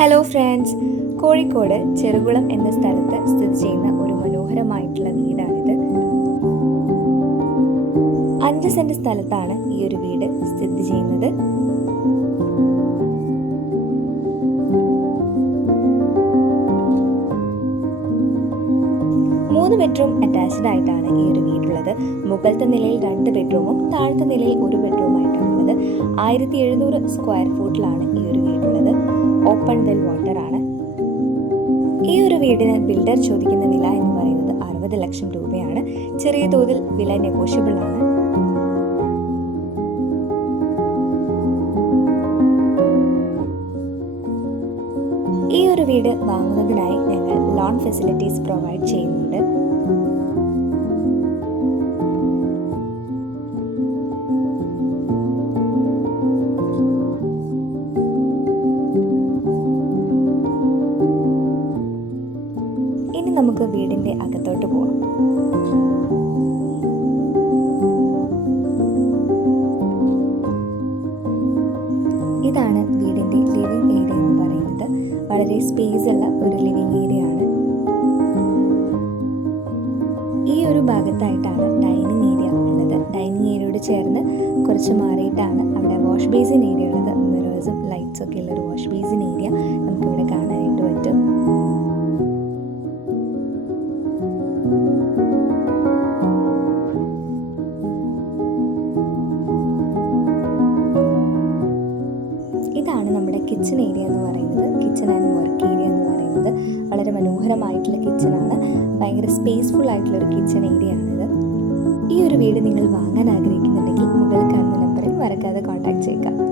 Hello friends, Kozhikode Cherukulam എന്ന സ്ഥലത്ത് സ്ഥിതി ചെയ്യുന്ന ഒരു മനോഹരമായിട്ടുള്ള വീടാണിത്. 5 സെന്റ് സ്ഥലത്താണ് ഈ ഒരു വീട് സ്ഥിതി ചെയ്യുന്നത്. മൂന്ന് ബെഡ്റൂം അറ്റാച്ച്ഡ് ആയിട്ടാണ് ഈ ഒരു വീടുള്ളത്. മുകളിലത്തെ നിലയിൽ 2 ബെഡ്റൂമും താഴത്തെ നിലയിൽ 1 ബെഡ്റൂമായിട്ടാണ് ഉള്ളത്. 1700 സ്ക്വയർ ഫൂട്ടിലാണ് ഈ ഒരു വീടുള്ളത്. ഓപ്പൺ വെൽ വാട്ടർ ആണ്. ഈ ഒരു വീടിന് ബിൽഡർ ചോദിക്കുന്ന വില എന്ന് പറയുന്നത് 60 ലക്ഷം രൂപയാണ്. ചെറിയ തോതിൽ വില നെഗോഷ്യബിൾ ആണ്. ഈ ഒരു വീട് വാങ്ങുന്നതിനായി ഞങ്ങൾ ലോൺ ഫെസിലിറ്റീസ് പ്രൊവൈഡ് ചെയ്യുന്നുണ്ട്. ഇനി നമുക്ക് വീടിന്റെ അകത്തോട്ട് പോവാം. ഇതാണ് വീടിന്റെ ലിവിംഗ് ഏരിയ എന്ന് പറയുന്നത്. വളരെ സ്പേസ് ഉള്ള ഒരു ലിവിംഗ് ഏരിയ ആണ്. ഈ ഒരു ഭാഗത്തായിട്ടാണ് ഡൈനിങ് ഏരിയ ഉള്ളത്. ഡൈനിങ് ഏരിയയോട് ചേർന്ന് കുറച്ച് മാറിയിട്ടാണ് അവിടെ വാഷ് ബേസിൻ ഏരിയ ഉള്ളത്. മിറേഴ്സും ലൈറ്റ്സും ഒക്കെ ഉള്ള ഒരു വാഷ് ബേസിൻ ഏരിയ നമുക്കിവിടെ കാണാനായിട്ട് പറ്റും. ഇതാണ് നമ്മുടെ കിച്ചൺ ഏരിയ എന്ന് പറയുന്നത്. കിച്ചൺ ആൻഡ് വർക്ക് ഏരിയ എന്ന് പറയുന്നത് വളരെ മനോഹരമായിട്ടുള്ള കിച്ചണാണ്. ഭയങ്കര സ്പേസ്ഫുൾ ആയിട്ടുള്ള ഒരു കിച്ചൺ ഏരിയ ആണിത്. ഈ ഒരു വീട് നിങ്ങൾ വാങ്ങാൻ ആഗ്രഹിക്കുന്നുണ്ടെങ്കിൽ മുകളിൽ കാണുന്ന നമ്പറിൽ മറക്കാതെ കോൺടാക്ട് ചെയ്യുക.